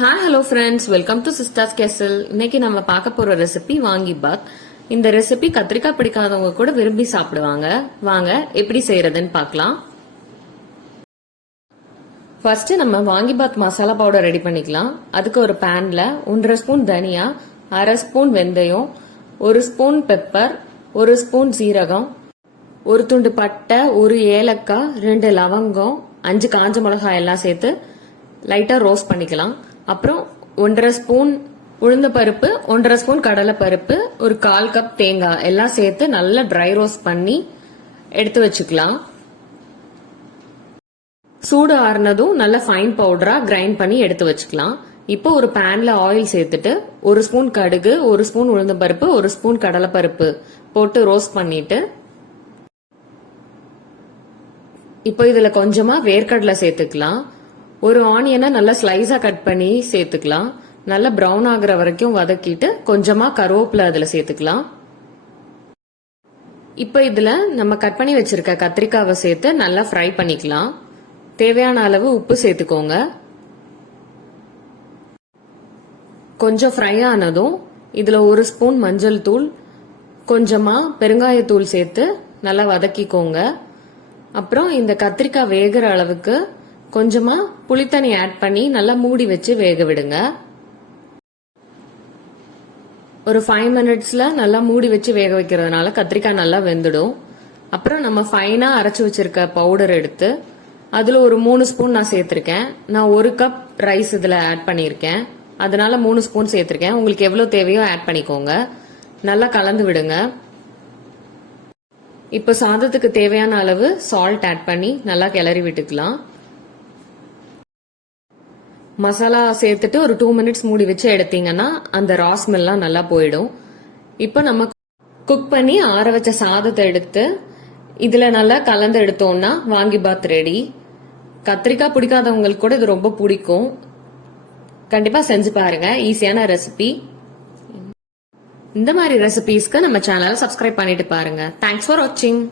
Hi hello friends, welcome to sisters கேசல். இன்னைக்கு நம்ம பார்க்க போற ரெசிபி வாங்கி பாத். இந்த ரெசிபி கத்திரிக்காய் பிடிக்காதவங்க கூட விரும்பி சாப்பிடுவாங்க. வாங்க எப்படி செய்யறதுன்னு பார்க்கலாம். ஃபர்ஸ்ட் நம்ம வாங்கி பாத் மசாலா பவுடர் ரெடி பண்ணிக்கலாம். அதுக்கு ஒரு பேன்ல 1.5 ஸ்பூன் தனியா, 1/2 ஸ்பூன் வெந்தயம், 1 ஸ்பூன் பெப்பர், 1 ஸ்பூன் சீரகம், 1 துண்டு பட்டை, 1 ஏலக்காய், 2 லவங்கம், 5 காஞ்ச மிளகாய் எல்லாம் சேர்த்து லைட்டா ரோஸ்ட் பண்ணிக்கலாம். அப்புறம் 1.5 ஸ்பூன் உளுந்த பருப்பு, 1.5 ஸ்பூன் கடலை பருப்பு, ஒரு 1/4 கப் தேங்காய் எல்லாம் சேர்த்து நல்லா ட்ரை ரோஸ்ட் பண்ணி எடுத்து வச்சுக்கலாம். சூடு ஆறுனதும் நல்லா ஃபைன் பவுடரா கிரைண்ட் பண்ணி எடுத்து வச்சுக்கலாம். இப்போ ஒரு பேன்ல ஆயில் சேர்த்துட்டு 1 ஸ்பூன் கடுகு, 1 ஸ்பூன் உளுந்த பருப்பு, 1 ஸ்பூன் கடலை பருப்பு போட்டு ரோஸ்ட் பண்ணிட்டு இப்போ இதுல கொஞ்சமா வேர்க்கடலை சேர்த்துக்கலாம். ஒரு ஆனியனை நல்லா ஸ்லைஸா கட் பண்ணி சேர்த்துக்கலாம். நல்லா பிரவுன் ஆகுற வரைக்கும் வதக்கிட்டு கொஞ்சமா கருவேப்பிலை அதுல சேர்த்துக்கலாம். இப்ப இதுல நம்ம கட் பண்ணி வச்சிருக்க கத்திரிக்காவை சேர்த்து நல்லா ஃப்ரை பண்ணிக்கலாம். தேவையான அளவு உப்பு சேர்த்துக்கோங்க. கொஞ்சம் ஃப்ரை ஆனதும் இதுல 1 ஸ்பூன் மஞ்சள் தூள், கொஞ்சமா பெருங்காயத்தூள் சேர்த்து நல்லா வதக்கிக்கோங்க. அப்புறம் இந்த கத்திரிக்காய் வேகிற அளவுக்கு கொஞ்சமா புளித்தண்ணி ஆட் பண்ணி நல்லா மூடி வச்சு வேக விடுங்க. ஒரு 5 மினிட்ஸ்ல நல்லா மூடி வச்சு வேக வைக்கிறதுனால கத்திரிக்காய் நல்லா வெந்துடும். அப்புறம் நம்ம ஃபைனா அரைச்சு வச்சிருக்க பவுடர் எடுத்து அதுல ஒரு 3 ஸ்பூன் நான் சேர்த்திருக்கேன். நான் 1 கப் ரைஸ் இதுல ஆட் பண்ணிருக்கேன், அதனால 3 ஸ்பூன் சேர்த்திருக்கேன். உங்களுக்கு எவ்வளவு தேவையோ ஆட் பண்ணிக்கோங்க. நல்லா கலந்து விடுங்க. இப்ப சாதத்துக்கு தேவையான அளவு சால்ட் ஆட் பண்ணி நல்லா கிளறி விட்டுக்கலாம். மசாலா சேர்த்துட்டு ஒரு 2 மினிட்ஸ் மூடி வச்சு எடுத்தீங்கன்னா அந்த ரா ஸ்மெல்லாம் நல்லா போயிடும். இப்போ நம்ம குக் பண்ணி ஆற வச்ச சாதத்தை எடுத்து இதுல நல்லா கலந்து எடுத்தோம்னா வாங்கி பாத் ரெடி. கத்திரிக்காய் பிடிக்காதவங்களுக்கு கூட இது ரொம்ப பிடிக்கும். கண்டிப்பா செஞ்சு பாருங்க. ஈஸியான ரெசிபி. இந்த மாதிரி ரெசிபிஸ்க்கு நம்ம சேனலை சப்ஸ்கிரைப் பண்ணிட்டு பாருங்க. தேங்க்ஸ் ஃபார் வாட்சிங்.